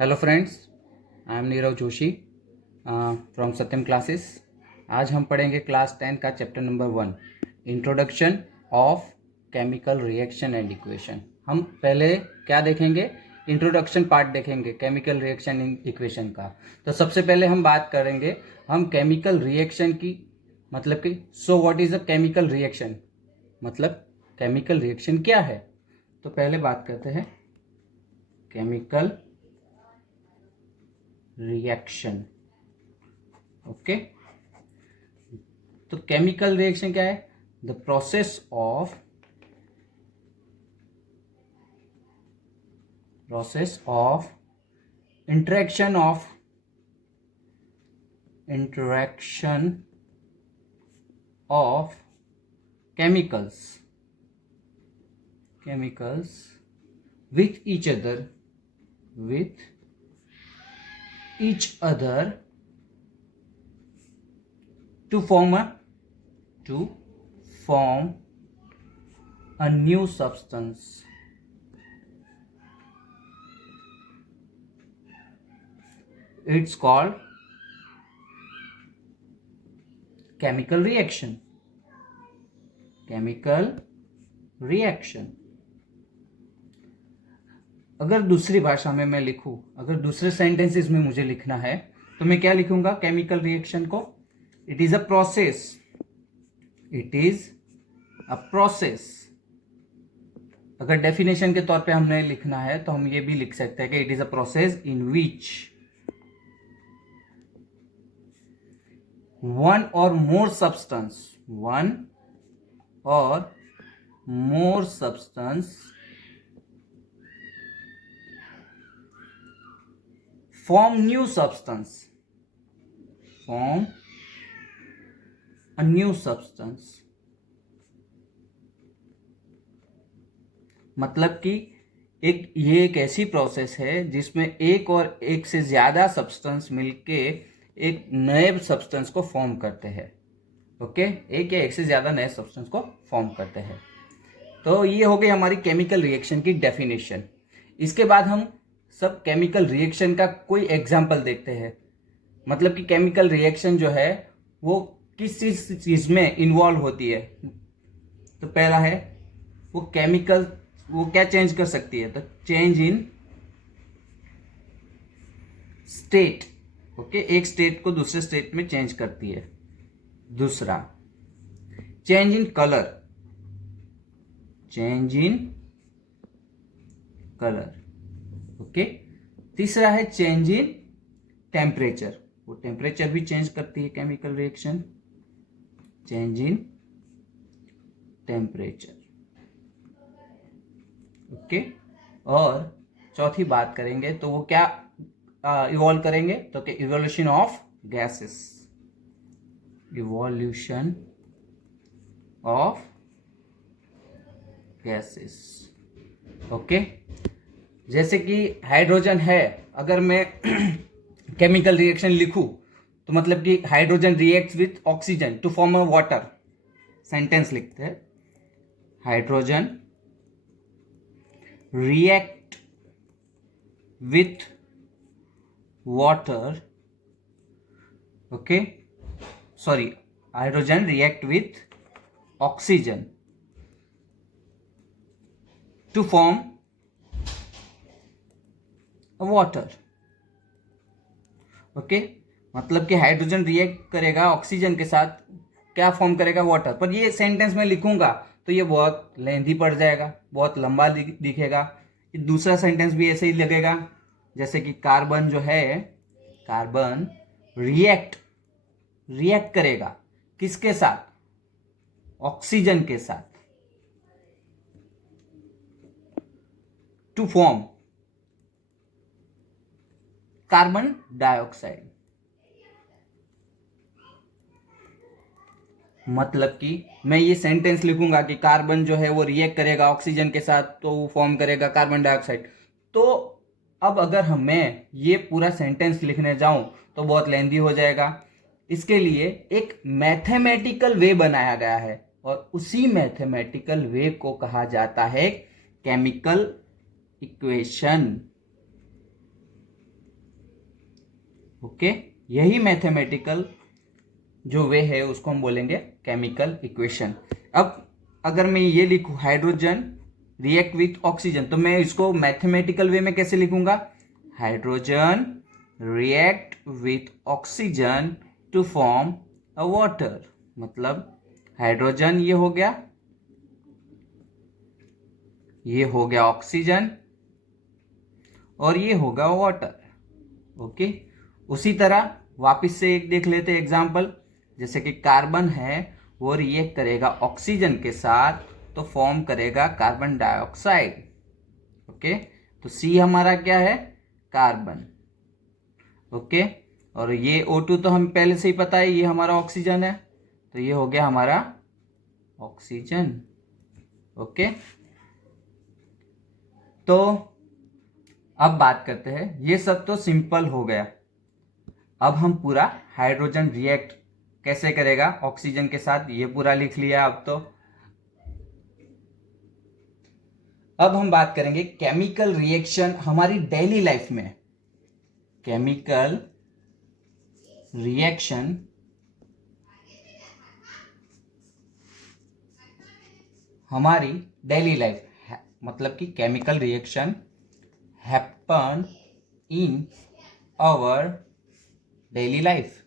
Hello friends, I am Nirav Joshi from Satyam classes. आज हम पढ़ेंगे क्लास 10 का chapter number 1, introduction of chemical reaction and equation. हम पहले क्या देखेंगे? इंट्रोडक्शन पार्ट देखेंगे केमिकल रिएक्शन एंड इक्वेशन का। तो सबसे पहले हम बात करेंगे हम केमिकल रिएक्शन की, मतलब कि so what is a chemical reaction, मतलब केमिकल रिएक्शन क्या है। तो पहले बात करते हैं केमिकल रिएक्शन। ओके, तो केमिकल रिएक्शन क्या है? The process of interaction of chemicals with each other to form a new substance. It's called chemical reaction. अगर दूसरी भाषा में मैं लिखूं, अगर दूसरे सेंटेंसेस में मुझे लिखना है तो मैं क्या लिखूंगा केमिकल रिएक्शन को? It is a process. अगर डेफिनेशन के तौर पे हमने लिखना है तो हम ये भी लिख सकते हैं कि it is a process in which one or more substance form a new substance। मतलब कि ये एक ऐसी प्रोसेस है जिसमें एक और एक से ज्यादा सब्सटेंस मिलके एक नए सब्सटेंस को फॉर्म करते हैं। ओके, एक या एक से ज्यादा नए सब्सटेंस को फॉर्म करते हैं। तो ये हो गई हमारी केमिकल रिएक्शन की डेफिनेशन। इसके बाद हम सब केमिकल रिएक्शन का कोई एग्जाम्पल देखते हैं, मतलब कि केमिकल रिएक्शन जो है वो किस चीज में इन्वॉल्व होती है। तो पहला है वो क्या चेंज कर सकती है? तो चेंज इन स्टेट। ओके, एक स्टेट को दूसरे स्टेट में चेंज करती है। दूसरा, चेंज इन कलर। ओके, तीसरा है चेंज इन टेम्परेचर। वो टेम्परेचर भी चेंज करती है chemical reaction. Change in temperature. Okay, और चौथी बात करेंगे तो वो क्या इवॉल्व करेंगे? तो कि इवोल्यूशन ऑफ गैसेस। ओके, जैसे कि हाइड्रोजन है, अगर मैं केमिकल रिएक्शन लिखूं तो मतलब कि hydrogen reacts with oxygen to form a water. Sentence लिखते हैं, hydrogen react with water, okay, sorry, hydrogen react with oxygen to form a water। Okay, मतलब कि हाइड्रोजन रिएक्ट करेगा ऑक्सीजन के साथ, क्या फॉर्म करेगा? वाटर। पर ये सेंटेंस में लिखूंगा तो ये बहुत लेंथी पड़ जाएगा, बहुत लंबा दिखेगा। दूसरा सेंटेंस भी ऐसे ही लगेगा, जैसे कि कार्बन जो है, कार्बन रिएक्ट करेगा किसके साथ? ऑक्सीजन के साथ, टू फॉर्म कार्बन डाइऑक्साइड। मतलब कि मैं ये सेंटेंस लिखूंगा कि कार्बन जो है वो रिएक्ट करेगा ऑक्सीजन के साथ तो वो फॉर्म करेगा कार्बन डाइऑक्साइड। तो अब अगर मैं ये पूरा सेंटेंस लिखने जाऊं तो बहुत लेंदी हो जाएगा। इसके लिए एक मैथमेटिकल वे बनाया गया है और उसी मैथमेटिकल वे को कहा जाता है केमिकल इक्वेशन। ओके, यही मैथमेटिकल जो वे है उसको हम बोलेंगे केमिकल इक्वेशन। अब अगर मैं ये लिखूं हाइड्रोजन रिएक्ट विथ ऑक्सीजन, तो मैं इसको मैथमेटिकल वे में कैसे लिखूंगा? Hydrogen react with oxygen to form a water. मतलब हाइड्रोजन ये हो गया ऑक्सीजन, और ये होगा वाटर। ओके, उसी तरह वापस से एक देख लेते एग्जांपल। जैसे कि कार्बन है, वो रिएक्ट करेगा ऑक्सीजन के साथ तो फॉर्म करेगा कार्बन डाइऑक्साइड। ओके, तो सी हमारा क्या है? कार्बन। ओके, और ये O2 तो हम पहले से ही पता है, ये हमारा ऑक्सीजन है, तो ये हो गया हमारा ऑक्सीजन। ओके, तो अब बात करते हैं, ये सब तो सिंपल हो गया। अब हम पूरा हाइड्रोजन रिएक्ट कैसे करेगा ऑक्सीजन के साथ, ये पूरा लिख लिया। अब हम बात करेंगे केमिकल रिएक्शन हमारी डेली लाइफ में। केमिकल रिएक्शन हमारी डेली लाइफ, मतलब कि chemical reaction happen in our daily life.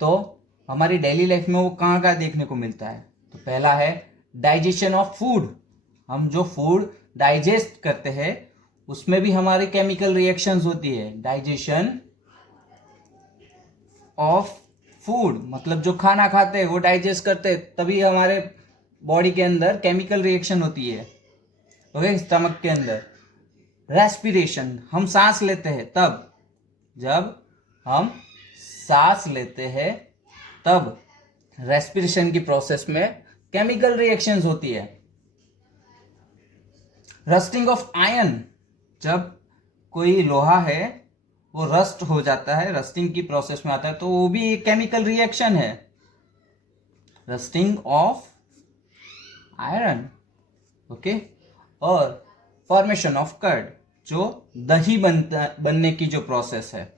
तो हमारी डेली लाइफ में वो कहाँ कहाँ देखने को मिलता है? तो पहला है डाइजेशन ऑफ फूड। हम जो फूड डाइजेस्ट करते हैं उसमें भी हमारी केमिकल रिएक्शंस होती है। डाइजेशन ऑफ फूड मतलब जो खाना खाते हैं वो डाइजेस्ट करते हैं, तभी हमारे बॉडी के अंदर केमिकल रिएक्शन होती है। ओके, स्टमक के अंदर। रेस्पिरेशन, हम सांस लेते हैं तब, जब हम सांस लेते हैं तब रेस्पिरेशन की प्रोसेस में केमिकल रिएक्शंस होती है। रस्टिंग ऑफ आयरन, जब कोई लोहा है वो रस्ट हो जाता है, रस्टिंग की प्रोसेस में आता है, तो वो भी एक केमिकल रिएक्शन है। Rusting of iron. ओके, और फॉर्मेशन ऑफ कर्ड, जो दही बनने की जो प्रोसेस है,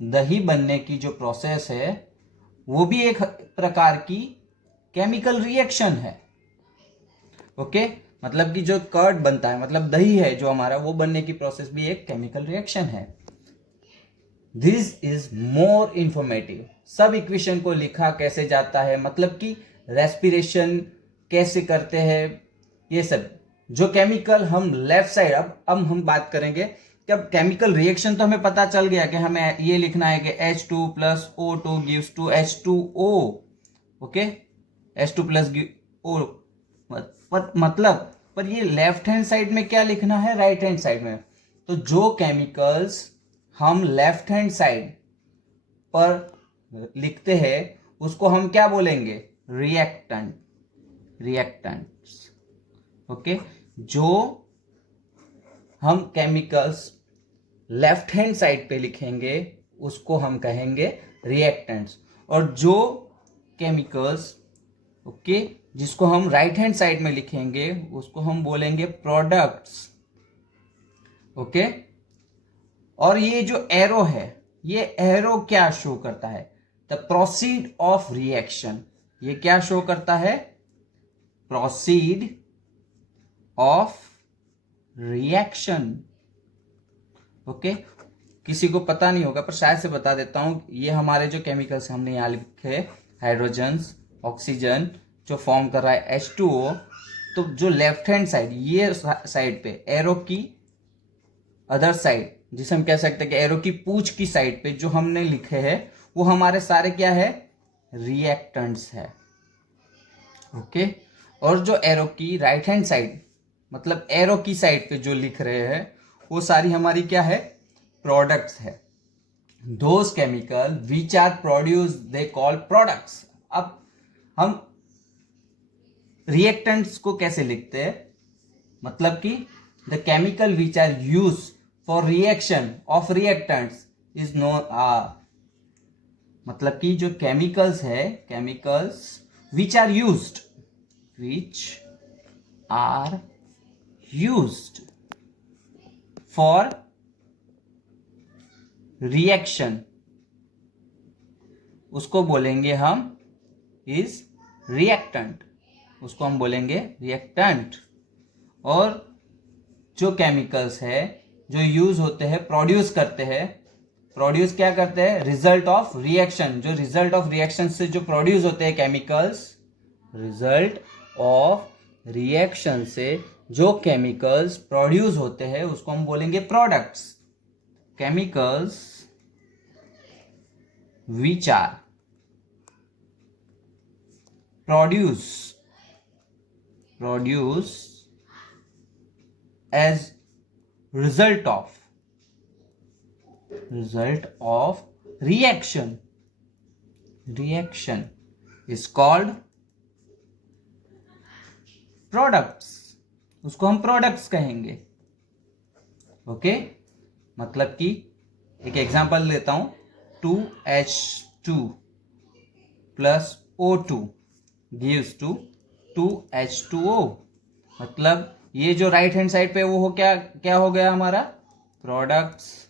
दही बनने की जो प्रोसेस है वो भी एक प्रकार की केमिकल रिएक्शन है। ओके, मतलब कि जो कर्ड बनता है, मतलब दही है जो हमारा, वो बनने की प्रोसेस भी एक केमिकल रिएक्शन है। This is more informative. सब इक्वेशन को लिखा कैसे जाता है, मतलब कि रेस्पिरेशन कैसे करते हैं, ये सब जो केमिकल हम लेफ्ट साइड, अब हम बात करेंगे कि अब केमिकल रिएक्शन तो हमें पता चल गया कि हमें ये लिखना है कि H2 plus O2 gives to H2O। Okay, H2 plus O, मतलब पर ये लेफ्ट हैंड साइड में क्या लिखना है, राइट हैंड साइड में। तो जो केमिकल्स हम लेफ्ट हैंड साइड पर लिखते हैं उसको हम क्या बोलेंगे? रिएक्टेंट्स। ओके, जो हम केमिकल्स लेफ्ट हैंड साइड पे लिखेंगे उसको हम कहेंगे रिएक्टेंट्स, और जो केमिकल्स ओके जिसको हम राइट हैंड साइड में लिखेंगे उसको हम बोलेंगे प्रोडक्ट्स। ओके, और ये जो एरो है, ये एरो क्या शो करता है? The proceed of reaction. ये क्या शो करता है? Proceed of reaction. ओके, किसी को पता नहीं होगा पर शायद से बता देता हूं, ये हमारे जो केमिकल्स हमने यहां लिखे, हाइड्रोजन, ऑक्सीजन, जो फॉर्म कर रहा है H2O, तो जो लेफ्ट हैंड साइड, ये साइड पे एरो की अदर साइड, जिसे हम कह सकते हैं कि एरो की पूंछ की साइड पे जो हमने लिखे हैं वो हमारे सारे क्या है? रिएक्टेंट्स है। ओके, और जो एरो की राइट हैंड साइड, मतलब एरो की साइड पे जो लिख रहे हैं वो सारी हमारी क्या है? प्रोडक्ट्स है। Those chemical which are produce they call products. अब हम रिएक्टेंट्स को कैसे लिखते हैं? मतलब कि the chemical which are use for reaction of reactants is known, मतलब कि जो केमिकल्स है, chemicals which are used for reaction, उसको बोलेंगे हम इज रिएक्टेंट, उसको हम बोलेंगे रिएक्टेंट। और जो केमिकल्स है जो यूज होते हैं, प्रोड्यूस करते हैं, प्रोड्यूस क्या करते हैं, रिजल्ट ऑफ रिएक्शन, जो रिजल्ट ऑफ रिएक्शन से जो प्रोड्यूस होते हैं केमिकल्स, रिजल्ट ऑफ रिएक्शन से जो केमिकल्स प्रोड्यूस होते हैं उसको हम बोलेंगे products. Chemicals which are produce as result of reaction is called products, उसको हम प्रोडक्ट्स कहेंगे। ओके, मतलब कि एक एग्जांपल लेता हूं, 2H2 plus O2 gives to 2H2O। मतलब ये जो राइट हैंड साइड पे वो हो क्या हो गया हमारा प्रोडक्ट्स,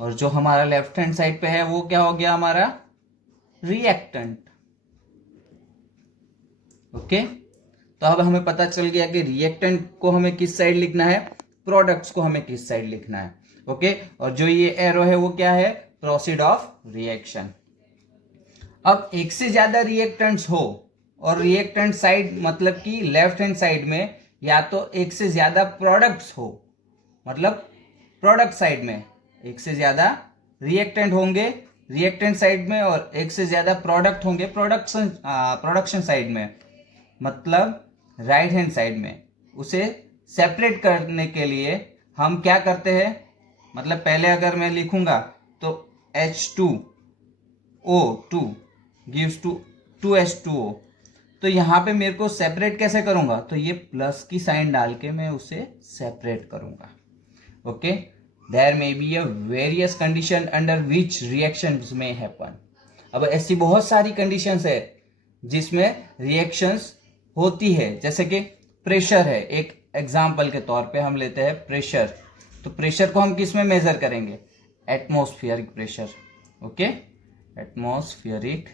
और जो हमारा लेफ्ट हैंड साइड पे है वो क्या हो गया हमारा रिएक्टेंट। ओके, तो अब हमें पता चल गया कि रिएक्टेंट को हमें किस साइड लिखना है, प्रोडक्ट्स को हमें किस साइड लिखना है। ओके, और जो ये एरो है वो क्या है, प्रोसीड ऑफ रिएक्शन। अब एक से ज्यादा रिएक्टेंट्स हो और रिएक्टेंट साइड मतलब कि लेफ्ट हैंड साइड में या तो एक से ज्यादा प्रोडक्ट्स हो, मतलब प्रोडक्ट साइड में एक से ज्यादा रिएक्टेंट होंगे रिएक्टेंट साइड में, और एक से ज्यादा प्रोडक्ट होंगे प्रोडक्शन साइड में, मतलब राइट हैंड साइड में। उसे सेपरेट करने के लिए हम क्या करते हैं, मतलब पहले अगर मैं लिखूंगा तो H2O2 gives to 2H2O, तो यहां पे मेरे को सेपरेट कैसे करूंगा, तो ये प्लस की साइन डाल के मैं उसे सेपरेट करूंगा। Okay, there may be a various condition under which reactions में हैपन। अब ऐसी बहुत सारी कंडीशंस है जिसमें रिएक्शंस होती है, जैसे कि प्रेशर है, एक एग्जाम्पल के तौर पे हम लेते हैं प्रेशर। तो प्रेशर को हम किस में मेजर करेंगे, atmospheric pressure. Okay, atmospheric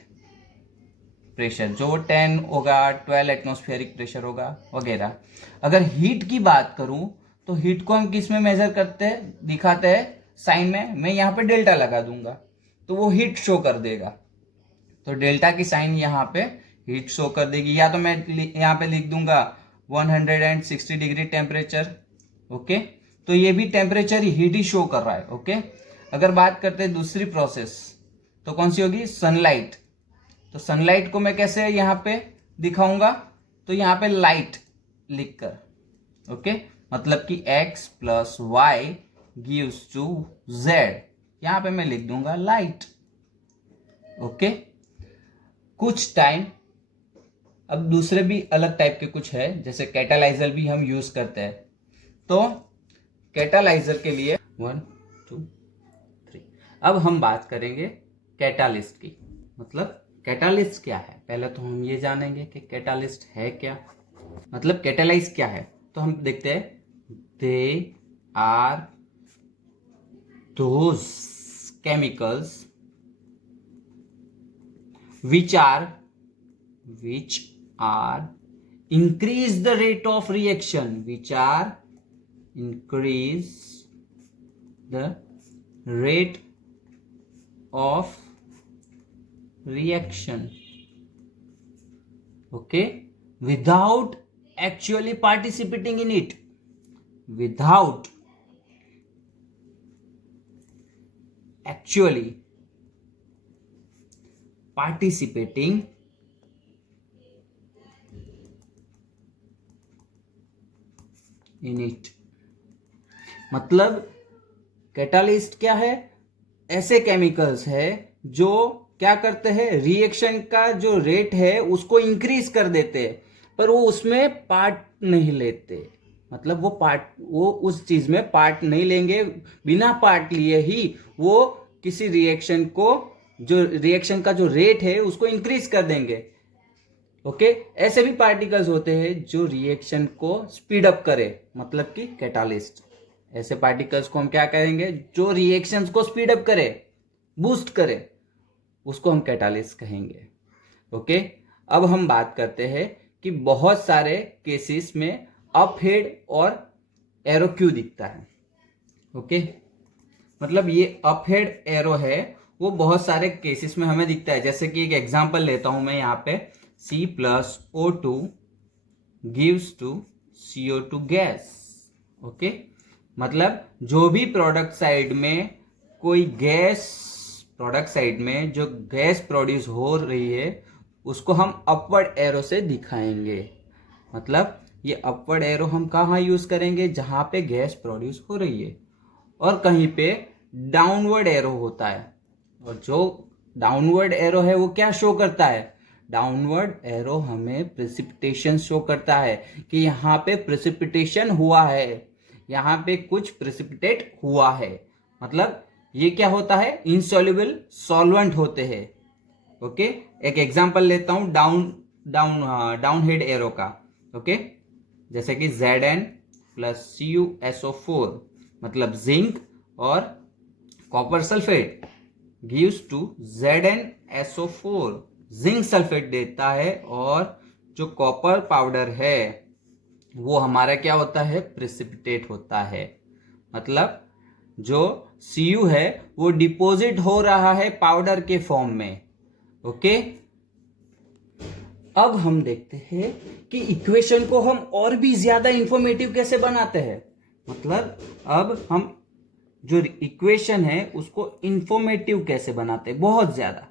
pressure जो 10 होगा, 12 एटमॉस्फेरिक प्रेशर होगा वगैरह। अगर हीट की बात करूं तो हीट को हम किस में मेजर करते हैं, दिखाते हैं साइन में, मैं यहां पे डेल्टा लगा दूंगा तो वो हीट शो कर देगा। तो डेल्टा की साइन यहां पे हीट शो कर देगी, या तो मैं यहां पे लिख दूंगा 160 डिग्री टेम्परेचर। ओके, तो ये भी टेम्परेचर हीट ही शो कर रहा है। ओके, अगर बात करते हैं दूसरी प्रोसेस तो कौन सी होगी, सनलाइट। तो सनलाइट को मैं कैसे यहां पे दिखाऊंगा, तो यहां पे लाइट लिखकर, ओके, मतलब कि x plus Y gives to z, यहां पे मैं लिख दूंगा लाइट। ओके, कुछ टाइम अब दूसरे भी अलग टाइप के कुछ है, जैसे कैटालाइजर भी हम यूज करते हैं। तो कैटालाइजर के लिए 1 2 3, अब हम बात करेंगे कैटालिस्ट की। मतलब कैटालिस्ट क्या है, पहले तो हम ये जानेंगे कि कैटालिस्ट है क्या, मतलब कैटालाइज क्या है। तो हम देखते हैं, they are those chemicals which are increase the rate of reaction, which are increase the rate of reaction, okay, without actually participating in it, without actually participating in it। मतलब कैटालिस्ट क्या है, ऐसे केमिकल्स है जो क्या करते हैं, reaction का जो रेट है उसको इंक्रीज कर देते हैं, पर वो उसमें पार्ट नहीं लेते। मतलब वो उस चीज में पार्ट नहीं लेंगे, बिना पार्ट लिए ही वो किसी रिएक्शन को, जो रिएक्शन का जो रेट है उसको इंक्रीज कर देंगे। ओके, ऐसे भी पार्टिकल्स होते हैं जो रिएक्शन को स्पीड अप करे, मतलब कि कैटालिस्ट। ऐसे पार्टिकल्स को हम क्या कहेंगे, जो रिएक्शंस को स्पीड अप करे, बूस्ट करे, उसको हम कैटालिस्ट कहेंगे। ओके, अब हम बात करते हैं कि बहुत सारे केसेस में अप हेड और एरो क्यों दिखता है। ओके, मतलब ये अप हेड एरो है वो बहुत सारे केसेस में हमें दिखता है। जैसे कि एक एग्जांपल लेता हूं मैं यहाँ पे, C+O2 gives to CO2 gas. Okay, मतलब जो भी प्रोडक्ट साइड में कोई गैस, प्रोडक्ट साइड में जो गैस प्रोड्यूस हो रही है उसको हम अपवर्ड एरो से दिखाएंगे। मतलब ये अपवर्ड एरो हम कहाँ यूज करेंगे, जहां पे गैस प्रोड्यूस हो रही है, और कहीं पे डाउनवर्ड एरो होता है। और जो डाउनवर्ड एरो है वो क्या शो करता है, डाउनवर्ड एरो हमें प्रेसिपिटेशन शो करता है कि यहाँ पे प्रेसिपिटेशन हुआ है, यहाँ पे कुछ प्रेसिपिटेट हुआ है। मतलब ये क्या होता है, इनसॉल्युबल सॉल्वेंट होते हैं। ओके, एक एग्जांपल लेता हूं डाउन हेड एरो का। ओके, जैसे कि Zn+CuSO4 मतलब जिंक और copper sulphate gives to ZnSO4, zinc sulphate देता है, और जो कॉपर पाउडर है वो हमारा क्या होता है, प्रेसिपिटेट होता है। मतलब जो Cu है वो डिपॉजिट हो रहा है पाउडर के फॉर्म में। ओके, अब हम देखते हैं कि इक्वेशन को हम और भी ज्यादा इंफॉर्मेटिव कैसे बनाते हैं। मतलब अब हम जो इक्वेशन है उसको इंफॉर्मेटिव कैसे बनाते हैं, बहुत ज्यादा।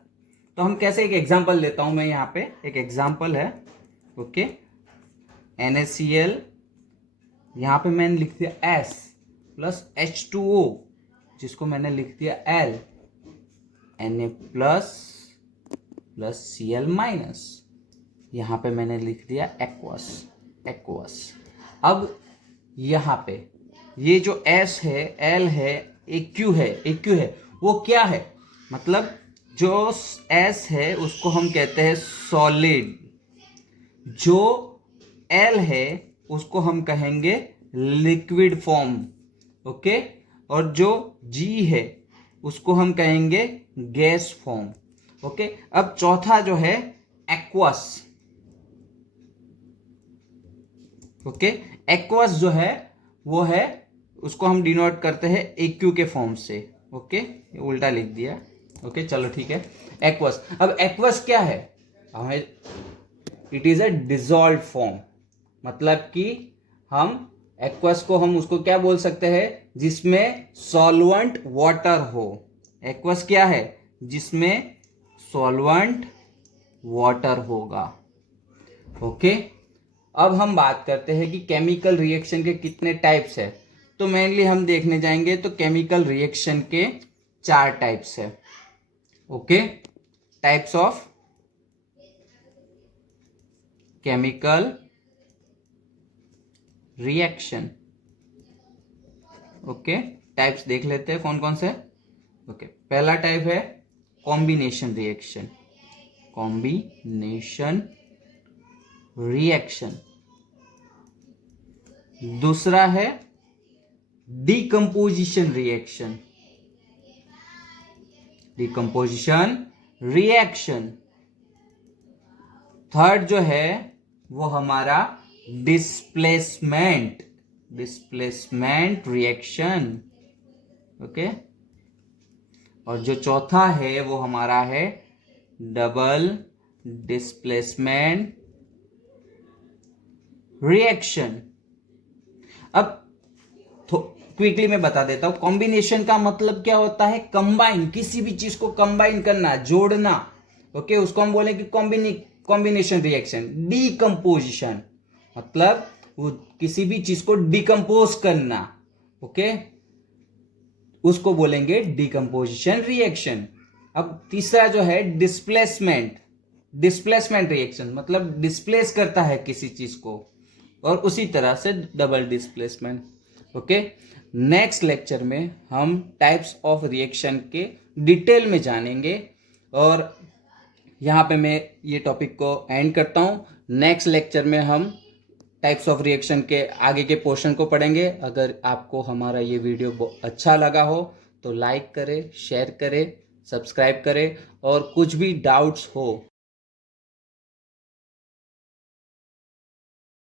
तो हम कैसे, एक एग्जांपल लेता हूं मैं, यहाँ पे एक एग्जांपल है। ओके, NaCl, यहां पे मैंने लिख दिया S प्लस H2O, जिसको मैंने लिख दिया L, Na plus Cl minus, यहां पे मैंने लिख दिया एक्वस। अब यहां पे ये जो S है, L है, AQ है, वो क्या है, मतलब जो S है उसको हम कहते हैं सॉलिड, जो L है उसको हम कहेंगे लिक्विड फॉर्म। ओके, और जो G है उसको हम कहेंगे गैस फॉर्म। ओके, अब चौथा जो है एक्वस। ओके, एक्वस जो है वो है, उसको हम डिनोट करते हैं AQ के फॉर्म से। ओके, उल्टा लिख दिया। ओके, चलो ठीक है, एक्वस। अब एक्वस क्या है, हमें it is a dissolve form. मतलब कि हम एक्वस को हम उसको क्या बोल सकते हैं, जिसमें सॉल्वेंट वाटर हो। एक्वस क्या है, जिसमें सॉल्वेंट वाटर होगा। ओके, अब हम बात करते हैं कि केमिकल रिएक्शन के कितने टाइप्स है। तो मेनली हम देखने जाएंगे तो केमिकल रिएक्शन के 4 टाइप्स है। Okay, types of chemical reaction. Okay, types देख लेते हैं कौन कौन से। ओके, पहला टाइप है कॉम्बिनेशन रिएक्शन, कॉम्बिनेशन रिएक्शन। दूसरा है decomposition reaction, decomposition reaction. Third जो है वो हमारा डिस्प्लेसमेंट रिएक्शन। ओके, और जो चौथा है वो हमारा है डबल डिस्प्लेसमेंट रिएक्शन। अब क्विकली मैं बता देता हूं, कॉम्बिनेशन का मतलब क्या होता है, कंबाइन, किसी भी चीज को कंबाइन करना, जोड़ना। ओके, उसको हम बोलेंगे कॉम्बिनेशन रिएक्शन। डीकंपोजिशन मतलब वो किसी भी चीज को डिकम्पोज करना। ओके, उसको बोलेंगे डिकम्पोजिशन रिएक्शन। अब तीसरा जो है डिस्प्लेसमेंट रिएक्शन, मतलब डिस्प्लेस करता है किसी चीज को, और उसी तरह से double displacement. Okay, next lecture में हम टाइप्स ऑफ रिएक्शन के डिटेल में जानेंगे, और यहाँ पे मैं ये टॉपिक को एंड करता हूँ। नेक्स्ट लेक्चर में हम टाइप्स ऑफ रिएक्शन के आगे के पोर्शन को पढ़ेंगे। अगर आपको हमारा ये वीडियो अच्छा लगा हो तो लाइक करें, शेयर करें, सब्सक्राइब करें, और कुछ भी डाउट्स हो